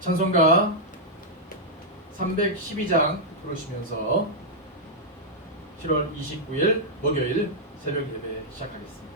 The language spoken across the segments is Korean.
찬송가 312장 부르시면서 7월 29일 목요일 새벽 예배 시작하겠습니다.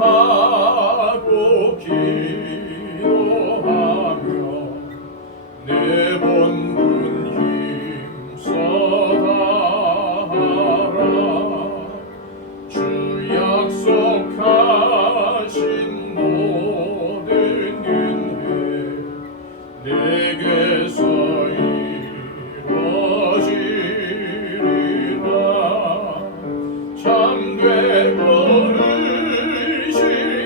찬양하고 기도하며 내 본분 힘써 다하라. 주 약속하신 모든 은혜 내게서 이루어지리라. 참되고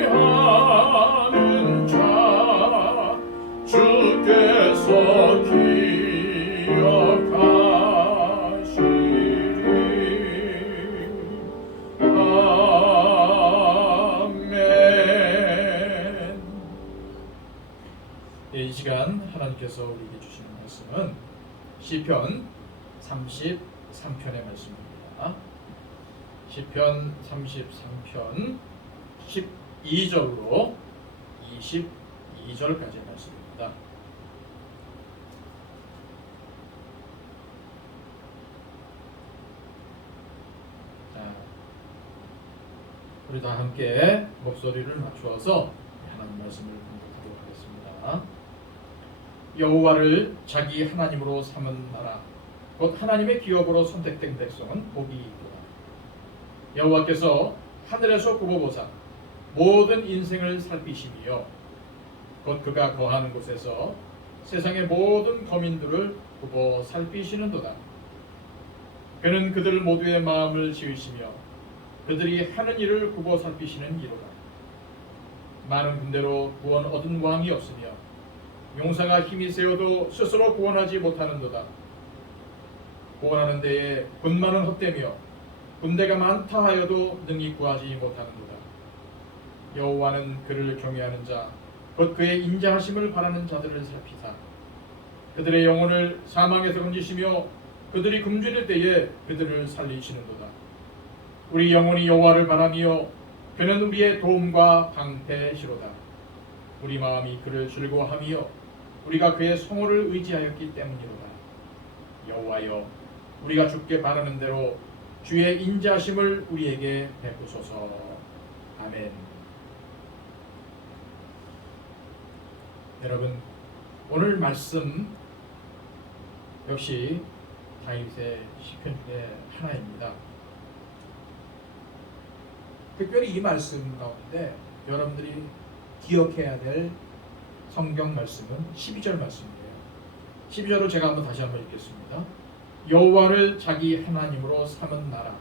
의지하는 자 주께서 기억하시리. 아멘. 이 시간 하나님께서 우리에게 주시는 말씀은 시편 33편의 말씀입니다. 시편 33편 12절로 22절까지의 말씀입니다. 자, 우리 다 함께 목소리를 맞추어서 하나님 말씀을 공독하도록 하겠습니다. 여호와를 자기 하나님으로 삼은 나라 곧 하나님의 기업으로 선택된 백성은 복이 있도다. 여호와께서 하늘에서 굽어보사 모든 인생을 살피시며 곧 그가 거하는 곳에서 세상의 모든 거민들을 굽어 살피시는도다. 그는 그들 모두의 마음을 지으시며 그들이 하는 일을 굽어 살피시는 이로다. 많은 군대로 구원 얻은 왕이 없으며 용사가 힘이 세어도 스스로 구원하지 못하는도다. 구원하는 데에 군마는 헛되며 군대가 많다 하여도 능히 구하지 못하는도다. 여호와는 그를 경외하는 자, 곧 그의 인자하심을 바라는 자들을 살피사 그들의 영혼을 사망에서 건지시며 그들이 굶주릴 때에 그들을 살리시는도다. 우리 영혼이 여호와를 바라며 그는 우리의 도움과 방패시로다. 우리 마음이 그를 즐거워하며 우리가 그의 성호를 의지하였기 때문이로다. 여호와여, 우리가 주께 바라는 대로 주의 인자심을 우리에게 베푸소서. 아멘. 여러분, 오늘 말씀 역시 다윗의 시편 중에 하나입니다. 특별히 이 말씀 가운데 여러분들이 기억해야 될 성경 말씀은 12절 말씀이에요. 12절을 제가 다시 한번 읽겠습니다. 여호와를 자기 하나님으로 삼은 나라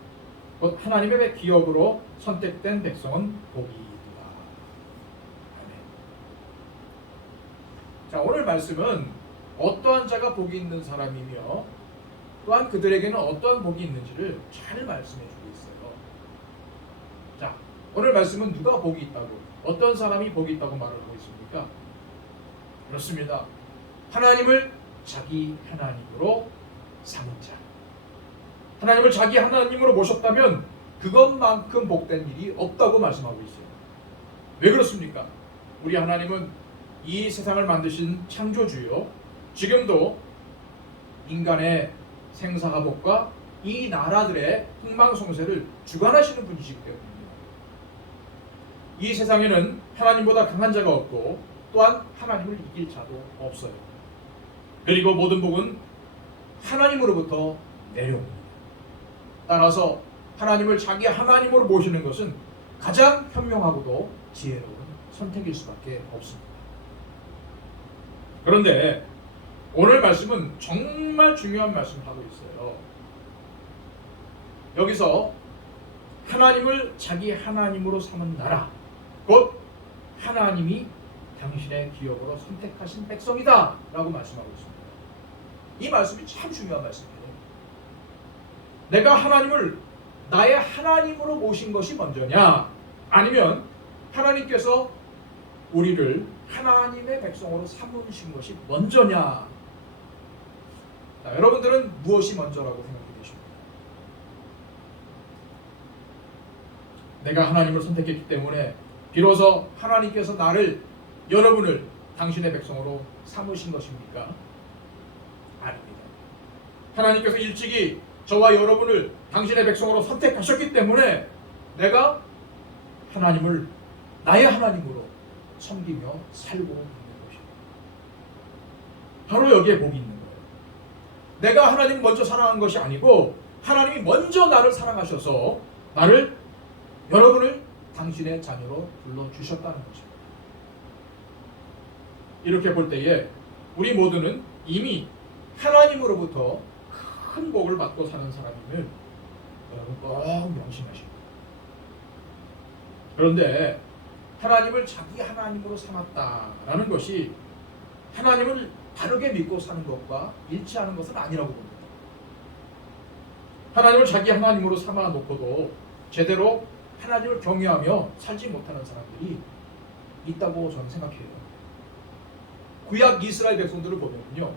곧 하나님의 기업으로 선택된 백성은 복이 있다. 아멘. 자, 오늘 말씀은 어떠한 자가 복이 있는 사람이며 또한 그들에게는 어떠한 복이 있는지를 잘 말씀해 주고 있어요. 자, 오늘 오늘 말씀은 누가 복이 있다고, 어떤 사람이 복이 있다고 말을 하고 있습니까? 그렇습니다. 하나님을 자기 하나님으로 삼은 자. 하나님을 자기 하나님으로 모셨다면 그것만큼 복된 일이 없다고 말씀하고 있어요. 왜 그렇습니까? 우리 하나님은 이 세상을 만드신 창조주요, 지금도 인간의 생사화복과 이 나라들의 흥망성쇠를 주관하시는 분이시기 때문입니다. 이 세상에는 하나님보다 강한 자가 없고 또한 하나님을 이길 자도 없어요. 그리고 모든 복은 하나님으로부터 내려옵니다. 따라서 하나님을 자기 하나님으로 모시는 것은 가장 현명하고도 지혜로운 선택일 수밖에 없습니다. 그런데 오늘 말씀은 정말 중요한 말씀을 하고 있어요. 여기서 하나님을 자기 하나님으로 삼은 나라, 곧 하나님이 당신의 기업으로 선택하신 백성이다 라고 말씀하고 있습니다. 이 말씀이 참 중요한 말씀이에요. 내가 하나님을 나의 하나님으로 모신 것이 먼저냐, 아니면 하나님께서 우리를 하나님의 백성으로 삼으신 것이 먼저냐. 자, 여러분들은 무엇이 먼저라고 생각해 계십니까? 내가 하나님을 선택했기 때문에 비로소 하나님께서 여러분을 당신의 백성으로 삼으신 것입니까? 아닙니다. 하나님께서 일찍이 저와 여러분을 당신의 백성으로 선택하셨기 때문에 내가 하나님을 나의 하나님으로 섬기며 살고 있는 것입니다. 바로 여기에 복이 있는 거예요. 내가 하나님을 먼저 사랑한 것이 아니고 하나님이 먼저 나를 사랑하셔서 여러분을 당신의 자녀로 불러주셨다는 것입니다. 이렇게 볼 때에 우리 모두는 이미 하나님으로부터 큰 복을 받고 사는 사람임을 여러분 꼭 명심하시고, 그런데 하나님을 자기 하나님으로 삼았다라는 것이 하나님을 바르게 믿고 사는 것과 일치하는 것은 아니라고 봅니다. 하나님을 자기 하나님으로 삼아 놓고도 제대로 하나님을 경외하며 살지 못하는 사람들이 있다고 저는 생각해요. 구약 이스라엘 백성들을 보면요,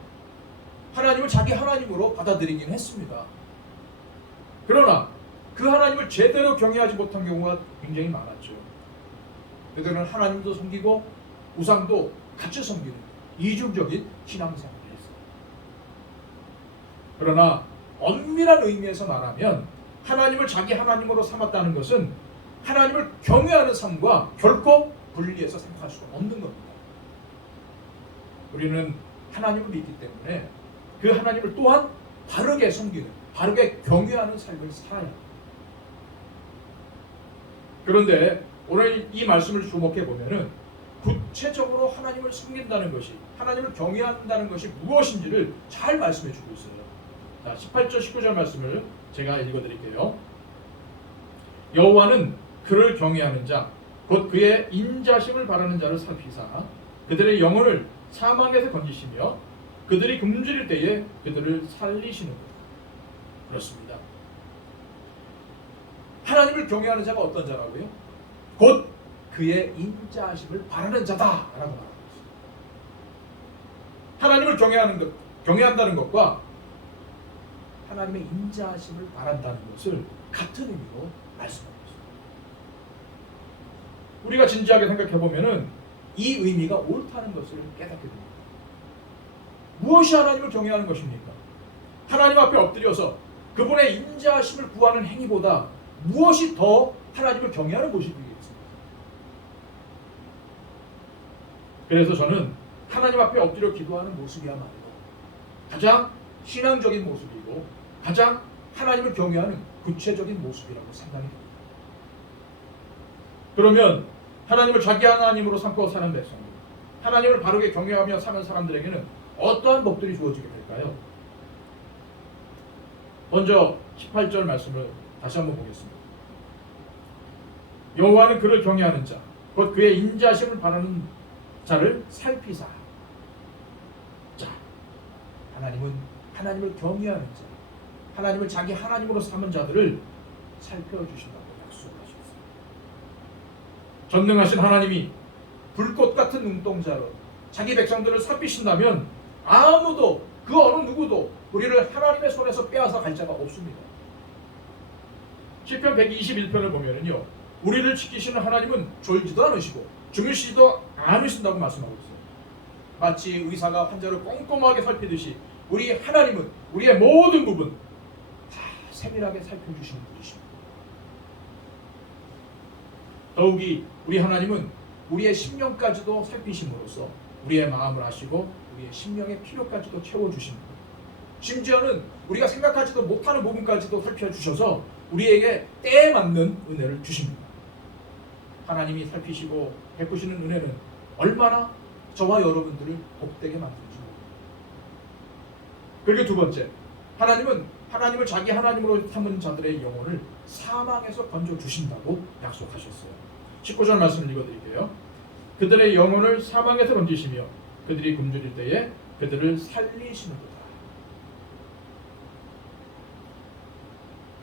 하나님을 자기 하나님으로 받아들이긴 했습니다. 그러나 그 하나님을 제대로 경외하지 못한 경우가 굉장히 많았죠. 그들은 하나님도 섬기고 우상도 같이 섬기는 이중적인 신앙생활을 했어요. 그러나 엄밀한 의미에서 말하면 하나님을 자기 하나님으로 삼았다는 것은 하나님을 경외하는 삶과 결코 분리해서 생각할 수가 없는 겁니다. 우리는 하나님을 믿기 때문에 그 하나님을 또한 바르게 섬기는, 바르게 경외하는 삶을 살아야 합니다. 그런데 오늘 이 말씀을 주목해 보면은 구체적으로 하나님을 섬긴다는 것이, 하나님을 경외한다는 것이 무엇인지를 잘 말씀해 주고 있어요. 자, 18절 19절 말씀을 제가 읽어 드릴게요. 여호와는 그를 경외하는 자, 곧 그의 인자심을 바라는 자를 살피사 그들의 영혼을 사망에서 건지시며 그들이 굶주릴 때에 그들을 살리시는 것. 그렇습니다. 하나님을 경외하는 자가 어떤 자라고요? 곧 그의 인자하심을 바라는 자다라고 말하고 있습니다. 하나님을 경외한다는 것과 하나님의 인자하심을 바란다는 것을 같은 의미로 말씀하고 있습니다. 우리가 진지하게 생각해 보면은 이 의미가 옳다는 것을 깨닫게 됩니다. 무엇이 하나님을 경외하는 것입니까? 하나님 앞에 엎드려서 그분의 인자하심을 구하는 행위보다 무엇이 더 하나님을 경외하는 모습이겠습니까? 그래서 저는 하나님 앞에 엎드려 기도하는 모습이야말로 가장 신앙적인 모습이고 가장 하나님을 경외하는 구체적인 모습이라고 생각이 됩니다. 그러면 하나님을 자기 하나님으로 삼고 사는 백성, 하나님을 바르게 경외하며 사는 사람들에게는 어떠한 복들이 주어지게 될까요? 먼저 18절 말씀을 다시 한번 보겠습니다. 여호와는 그를 경외하는 자, 곧 그의 인자심을 바라는 자를 살피사. 자, 하나님은 하나님을 경외하는 자, 하나님을 자기 하나님으로 삼은 자들을 살펴주신다고 약속하셨습니다. 전능하신 하나님이 불꽃 같은 눈동자로 자기 백성들을 살피신다면 아무도 그 어느 누구도 우리를 하나님의 손에서 빼앗아 갈 자가 없습니다. 시편 121편을 보면은요, 우리를 지키시는 하나님은 졸지도 않으시고 주무시지도 않으신다고 말씀하고 있어요. 마치 의사가 환자를 꼼꼼하게 살피듯이 우리 하나님은 우리의 모든 부분 다 세밀하게 살펴주시는 분이십니다. 더욱이 우리 하나님은 우리의 심령까지도 살피심으로써 우리의 마음을 아시고 우리의 심령의 필요까지도 채워주십니다. 심지어는 우리가 생각하지도 못하는 부분까지도 살펴주셔서 우리에게 때에 맞는 은혜를 주십니다. 하나님이 살피시고 베푸시는 은혜는 얼마나 저와 여러분들을 복되게 만드는지 모릅니다. 그리고 두 번째, 하나님은 하나님을 자기 하나님으로 삼은 자들의 영혼을 사망에서 건져주신다고 약속하셨어요. 19절 말씀을 읽어드릴게요. 그들의 영혼을 사망에서 건지시며 그들이 굶주릴 때에 그들을 살리시는도다.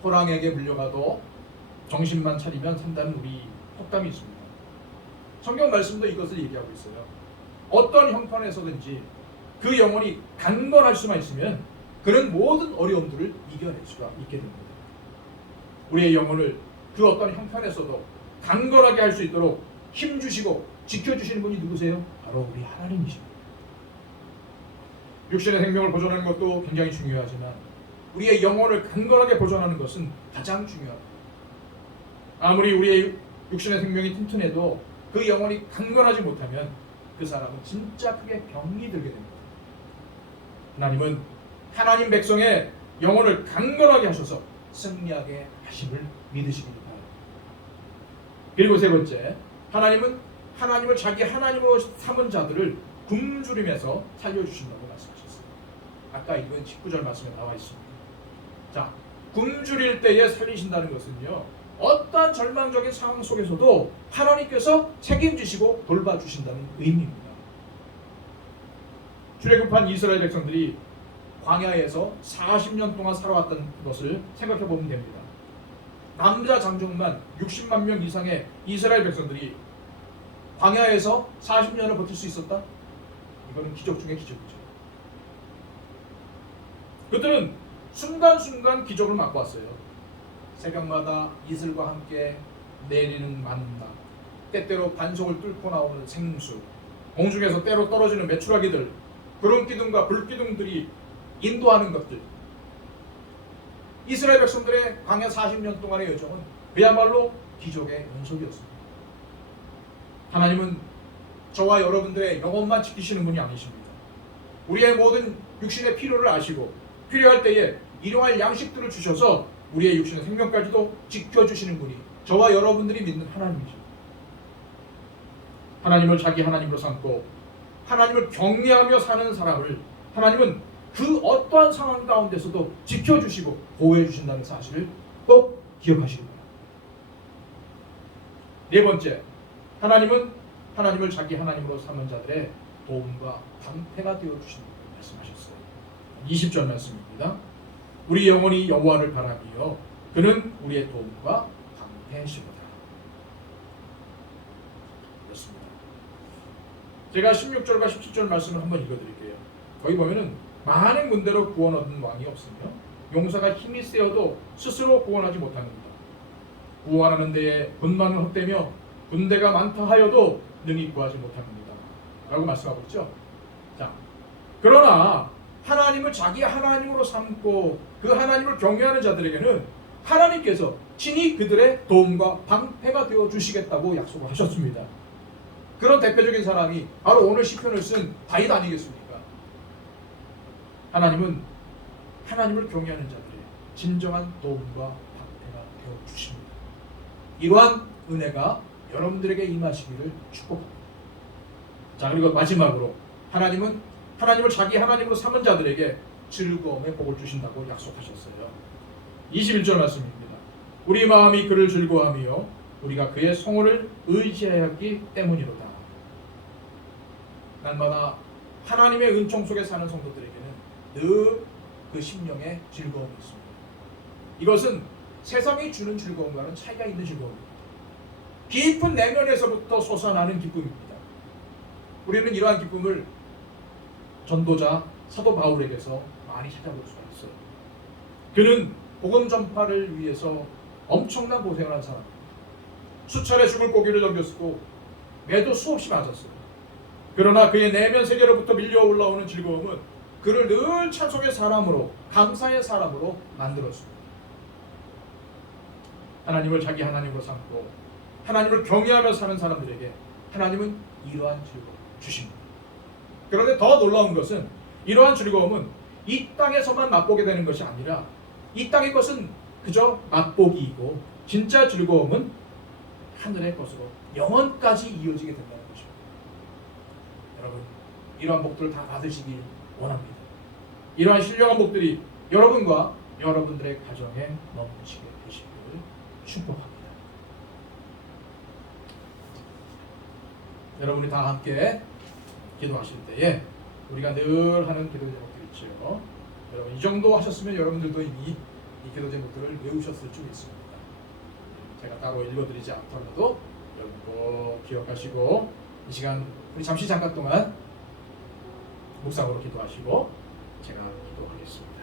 호랑에게 물려가도 정신만 차리면 산다는 우리 속담이 있습니다. 성경 말씀도 이것을 얘기하고 있어요. 어떤 형편에서든지 그 영혼이 강건할 수만 있으면 그는 모든 어려움들을 이겨낼 수가 있게 됩니다. 우리의 영혼을 그 어떤 형편에서도 강건하게 할 수 있도록 힘주시고 지켜주시는 분이 누구세요? 바로 우리 하나님이십니다. 육신의 생명을 보존하는 것도 굉장히 중요하지만 우리의 영혼을 강건하게 보존하는 것은 가장 중요합니다. 아무리 우리의 육신의 생명이 튼튼해도 그 영혼이 강건하지 못하면 그 사람은 진짜 크게 병이 들게 됩니다. 하나님은 하나님 백성의 영혼을 강건하게 하셔서 승리하게 하심을 믿으시길 바랍니다. 그리고 세 번째, 하나님은 하나님을 자기 하나님으로 삼은 자들을 굶주림에서 살려주신다고 말씀하셨어요. 아까 읽은 19절 말씀에 나와 있습니다. 자, 굶주릴 때에 살리신다는 것은요, 어떠한 절망적인 상황 속에서도 하나님께서 책임지시고 돌봐주신다는 의미입니다. 출애굽한 이스라엘 백성들이 광야에서 40년 동안 살아왔던 것을 생각해 보면 됩니다. 남자 장족만 60만 명 이상의 이스라엘 백성들이 광야에서 40년을 버틸 수 있었다? 이거는 기적 중의 기적이죠. 그들은 순간순간 기적을 맛보았어요. 새벽마다 이슬과 함께 내리는 만나, 때때로 반석을 뚫고 나오는 생수, 공중에서 때로 떨어지는 메추라기들, 구름 기둥과 불 기둥들이 인도하는 것들. 이스라엘 백성들의 광야 40년 동안의 여정은 그야말로 기적의 연속이었습니다. 하나님은 저와 여러분들의 영혼만 지키시는 분이 아니십니다. 우리의 모든 육신의 필요를 아시고 필요할 때에 일용할 양식들을 주셔서 우리의 육신의 생명까지도 지켜주시는 분이 저와 여러분들이 믿는 하나님이십니다. 하나님을 자기 하나님으로 삼고 하나님을 경외하며 사는 사람을 하나님은 그 어떠한 상황 가운데서도 지켜주시고 보호해 주신다는 사실을 꼭 기억하시기 바랍니다. 네 번째, 하나님은 하나님을 자기 하나님으로 삼은 자들의 도움과 방패가 되어주신다고 말씀하셨어요. 20절 말씀입니다. 우리 영혼이 여호와를 바라며 그는 우리의 도움과 방패시로다. 그렇습니다. 제가 16절과 17절 말씀을 한번 읽어드릴게요. 거기 보면은 많은 군대로 구원 얻은 왕이 없으며 용사가 힘이 세어도 스스로 구원하지 못합니다. 구원하는 데에 군만은 헛되며 군대가 많다 하여도 능히 구하지 못합니다. 라고 말씀하고 있죠. 자, 그러나 하나님을 자기 하나님으로 삼고 그 하나님을 경외하는 자들에게는 하나님께서 친히 그들의 도움과 방패가 되어 주시겠다고 약속을 하셨습니다. 그런 대표적인 사람이 바로 오늘 시편을 쓴 다윗 아니겠습니까? 하나님은 하나님을 경외하는 자들의 진정한 도움과 방패가 되어 주십니다. 이러한 은혜가 여러분들에게 임하시기를 축복합니다. 자, 그리고 마지막으로 하나님은 하나님을 자기 하나님으로 삼은 자들에게 즐거움의 복을 주신다고 약속하셨어요. 21절 말씀입니다. 우리 마음이 그를 즐거워하며 우리가 그의 성호를 의지하였기 때문이로다. 날마다 하나님의 은총 속에 사는 성도들에게는 늘 그 심령에 즐거움이 있습니다. 이것은 세상이 주는 즐거움과는 차이가 있는 즐거움입니다. 깊은 내면에서부터 솟아나는 기쁨입니다. 우리는 이러한 기쁨을 전도자 사도 바울에게서 많이 찾아볼 수가 있어요. 그는 복음 전파를 위해서 엄청난 고생을 한 사람입니다. 수차례 죽을 고기를 넘겼고 매도 수없이 맞았어요. 그러나 그의 내면 세계로부터 밀려 올라오는 즐거움은 그를 늘 찬송의 사람으로, 감사의 사람으로 만들었습니다. 하나님을 자기 하나님으로 삼고 하나님을 경외하며 사는 사람들에게 하나님은 이러한 즐거움을 주십니다. 그런데 더 놀라운 것은 이러한 즐거움은 이 땅에서만 맛보게 되는 것이 아니라 이 땅의 것은 그저 맛보기이고 진짜 즐거움은 하늘의 것으로 영원까지 이어지게 된다는 것입니다. 여러분, 이러한 복들을 다 받으시길 원합니다. 이러한 신령한 복들이 여러분과 여러분들의 가정에 넘치게 되시길 축복합니다. 여러분이 다 함께 기도하실 때에 우리가 늘 하는 기도 제목들 있죠. 여러분 이 정도 하셨으면 여러분들도 이미 이 기도 제목들을 외우셨을 줄 믿습니다. 제가 따로 읽어드리지 않더라도 여러분 꼭 기억하시고 이 시간 우리 잠깐 동안 묵상으로 기도하시고 제가 기도하겠습니다.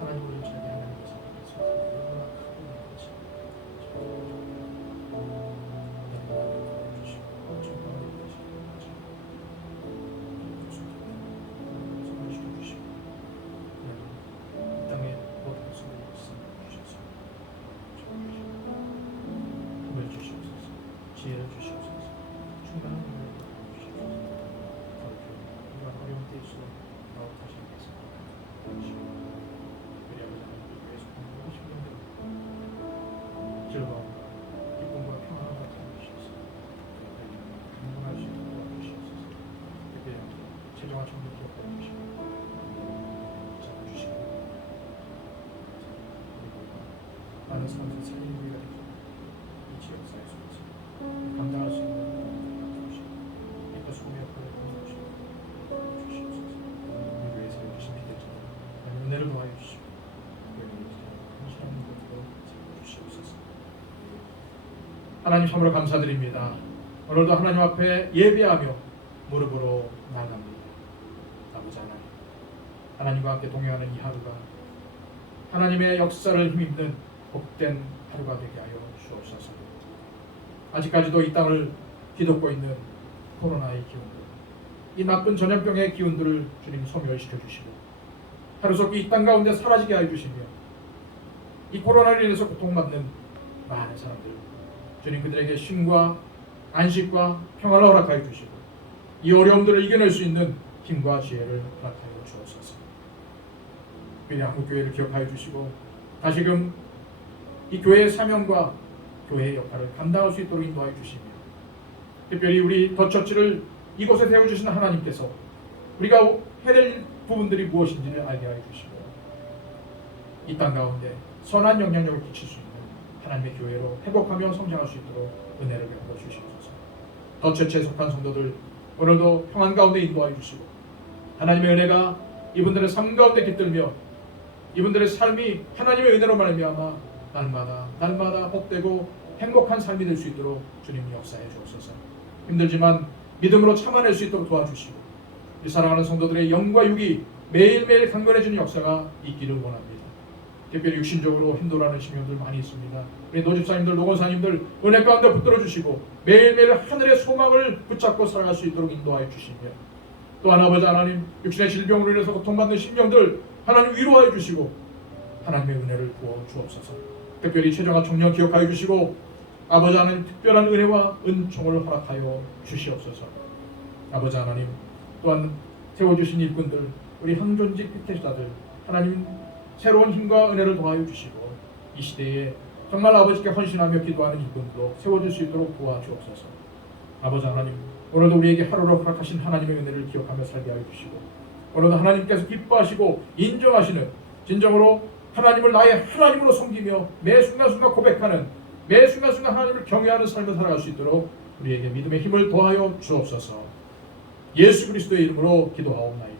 하나님을 자기 하나님께서 지혜를 주시옵소서. 충만한 은혜를 주시옵소서. 이러한 어려운 때일수록 더욱 다시 말씀 주시옵소서. 우리 아버지 하나님 위해서 공부하고 싶은데 즐거움과 기쁨과 평안과 주시옵소서. 건강할 수 있도록 도와주시옵소서. 특별히 최종화 청도 기억해 주시고 잡아주시고 그리고 많은 사람들이 살리는 우리가 되고 이 지역사회 속에서 감당할 수 있는 주시고 이과 소매 역할을 도와주시고 주시옵소서. 우리 교회에 세워주신 비대처럼 은혜를 더하여 주시고 한시한 것으로 세워주시옵소서. 하나님 참으로 감사드립니다. 오늘도 하나님 앞에 예배하며 무릎으로 나아갑니다. 아버지 하나님, 하나님과 함께 동행하는 이 하루가 하나님의 역사를 힘입는 복된 하루가 되게 하여 주옵소서. 아직까지도 이 땅을 뒤덮고 있는 코로나의 기운들, 이 나쁜 전염병의 기운들을 주님 소멸시켜 주시고 하루속히 이 땅 가운데 사라지게 하여 주시며 이 코로나로 인해서 고통받는 많은 사람들 주님 그들에게 쉼과 안식과 평안을 허락하여 주시고 이 어려움들을 이겨낼 수 있는 힘과 지혜를 허락하여 주옵소서. 우리 한국교회를 기억하여 주시고 다시금 이 교회의 사명과 교회의 역할을 감당할 수 있도록 인도하여 주시며 특별히 우리 더처치를 이곳에 세워주신 하나님께서 우리가 해야 될 부분들이 무엇인지를 알게 하여 주시고 이 땅 가운데 선한 영향력을 끼칠 수 있는 하나님의 교회로 회복하며 성장할 수 있도록 은혜를 베풀어 주시옵소서. 더처치에 속한 성도들 오늘도 평안 가운데 인도하여 주시고 하나님의 은혜가 이분들의 삶 가운데 깃들며 이분들의 삶이 하나님의 은혜로 말미암아 날마다 복되고 행복한 삶이 될 수 있도록 주님 역사해 주옵소서. 힘들지만 믿음으로 참아낼 수 있도록 도와주시고 이 사랑하는 성도들의 영과 육이 매일매일 강건해지는 역사가 있기를 원합니다. 특별히 육신적으로 힘들어하는 신령들 많이 있습니다. 우리 노집사님들, 노건사님들 은혜 가운데 붙들어 주시고 매일매일 하늘의 소망을 붙잡고 살아갈 수 있도록 인도하여 주시며 또한 아버지 하나님 육신의 질병으로 인해서 고통받는 신령들 하나님 위로하여 주시고 하나님의 은혜를 부어 주옵소서. 특별히 최정아 청년 기억하여 주시고 아버지 하나님 특별한 은혜와 은총을 허락하여 주시옵소서. 아버지 하나님 또한 세워주신 일꾼들 우리 항존직 피태자들 하나님 새로운 힘과 은혜를 더하여 주시고 이 시대에 정말 아버지께 헌신하며 기도하는 일꾼들로 세워줄 수 있도록 도와주옵소서. 아버지 하나님 오늘도 우리에게 하루로 허락하신 하나님의 은혜를 기억하며 살게 하여 주시고 오늘도 하나님께서 기뻐하시고 인정하시는 진정으로 하나님을 나의 하나님으로 섬기며 매 순간순간 고백하는 매 순간순간 하나님을 경외하는 삶을 살아갈 수 있도록 우리에게 믿음의 힘을 더하여 주옵소서. 예수 그리스도의 이름으로 기도하옵나이다.